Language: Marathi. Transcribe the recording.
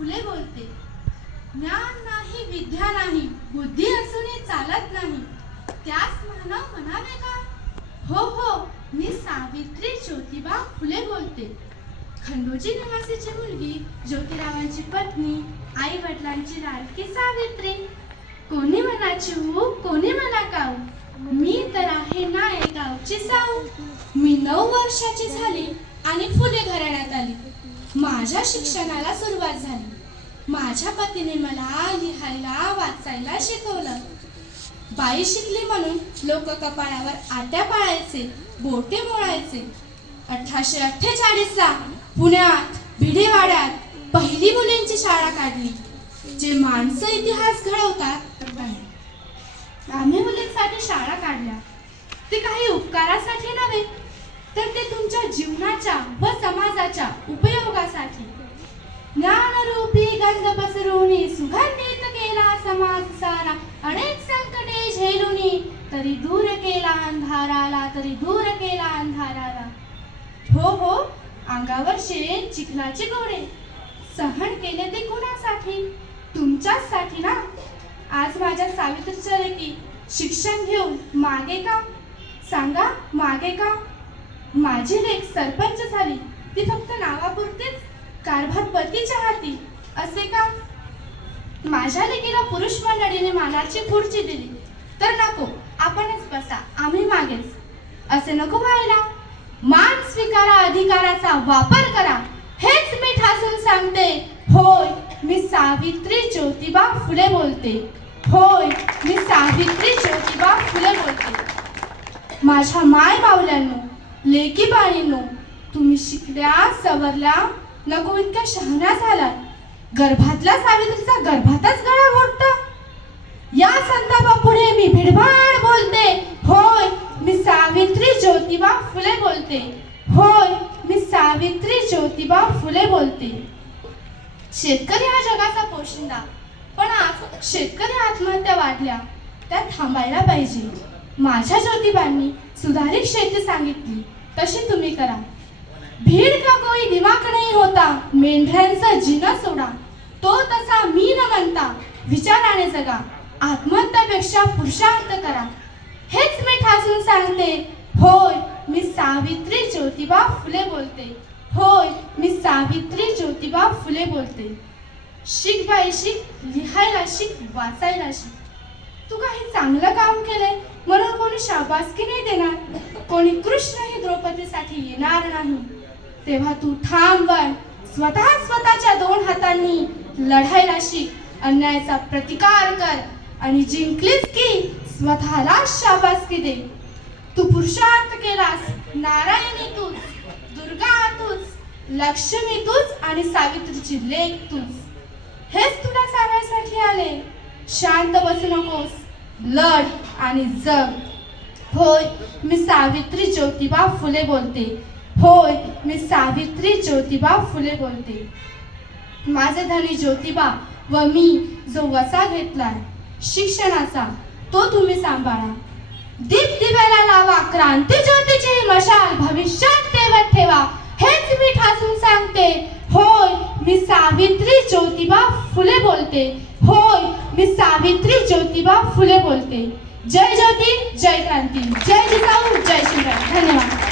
फुले बोलते. ज्ञान नाही विद्या नाही बुद्धी असूनही चालत नाही, त्यास मानव म्हणावे का? हो हो, मी सावित्री ज्योतिबा फुले बोलते. खंडोजी निवासीची मुलगी, ज्योतिरावांची पत्नी, आई वडिलांची लाडकी सावित्री. कोणी म्हणा चिऊ, कोणी म्हणा काऊ, मी तर आहे नायगावची साऊ. मी 9 वर्षाची झाली आणि फुले घराण्यात आली. माझ्या शिक्षणाला सुरुवात झाली. माझ्या पतीने मला लिहायला वाचायला शिकवलं. बाई शिकली म्हणून लोक कपाळावर आट्या पाळायचे, बोटे मोळायचे. 1848ला पुण्यात भिडेवाड्यात पहिली मुलींची शाळा काढली. जे माणसं इतिहास घडवतात, आम्ही मुलींसाठी शाळा काढल्या. ते काही उपकारासाठी नव्हे, तर ते तुमच्या जीवनाच्या व समाजाच्या उपयोगासाठी. ज्ञानरूपी गंध पसरून सुगंधित केला समाज सारा. अनेक संकटे झेलून तरी दूर केला अंधाराला, तरी दूर केला अंधाराला. हो हो, अंगावर शेण चिखलाचे गोळे सहन केले ते कोणासाठी? तुमच्यासाठी ना. आज माझ्या सावित्रीच्या लेकी शिक्षण घेऊन मागे का? सांगा, मागे का? माझी लेक सरपंच झाली, ती फक्त नावापुरतीच, कारभार पतीच्या हाती, असे का? माझ्या लेकीला पुरुष मंडळीने मानाची खुर्ची दिली, तर नको, आपणच बसा, आम्ही मागेच, असे नको व्हायला. मान स्वीकारा, अधिकाराचा वापर करा. हेच मी ठासून सांगते. होय, मी सावित्री ज्योतिबा फुले बोलते. होय, मी सावित्री ज्योतिबा फुले बोलते. माझ्या माय मावल्यांनो, लेकी बाळींनो, तुम्ही शिकल्या, सवरल्या, नको इतक्या शहाण्या झालात. गर्भातल्या सावित्रीचा गर्भातच गळा घोटतो. या संतापापुढे मी भिडभाड बोलते. होय, मी सावित्री ज्योतिबा फुले बोलते. होय, मी सावित्री ज्योतिबा फुले बोलते. शेतकरी हा जगाचा पोशिंदा, पण आज शेतकरी आत्महत्या वाढल्या, त्या थांबायला पाहिजे. माझ्या ज्योतिबांनी सुधारित शेती सांगितली, तशी तुम्ही करा. भीड़ का कोई दिमाग नहीं होता, मेंढ्यांचा जीना सोडा. तो तसा मी न म्हणता विचाराने जगा. आत्महत्यापेक्षा पुरुषार्थ करा. हेच मी ठासून सांगते. होय, मी सावित्री ज्योतिबा फुले बोलते. होय, मी सावित्री ज्योतिबा फुले बोलते. शिक बाई शिक, लिहायला शिक, वाचायला शिक. तू काही चांगलं काम केलंय म्हणून कोणी शाबासकी नाही देणार, कोणी कृष्णही द्रौपदीसाठी येणार नाही. तेव्हा तू थांब, स्वतःच्या 2 हातांनी लढायला शिक. अन्यायाचा प्रतिकार कर आणि जिंकलीस की स्वतःला शाबासकी दे. तू पुरुषार्थ केलास, नारायणी तूच, दुर्गा तूच, लक्ष्मी तूच आणि सावित्रीची लेक तूच. हेच तुला सांगण्यासाठी आले. शांत बसू नकोस, लढ आणि जग. होय, मी सावित्री ज्योतिबा फुले बोलते. होय, मी सावित्री ज्योतिबा फुले बोलते. माझे धनी ज्योतिबा व मी जो वसा घेतलाय शिक्षणाचा, तो तुम्ही सांभाळा. दीप दिव्याला लावा, क्रांती ज्योतीची मशाल भविष्यात तेवत ठेवा. हेच मी ठासून सांगते. होय, मी सावित्री ज्योतिबा फुले बोलते. होय, मी सावित्री ज्योतिबा फुले बोलते. जय ज्योती, जय क्रांती, जय जिजाऊ, जय शिवराय. धन्यवाद.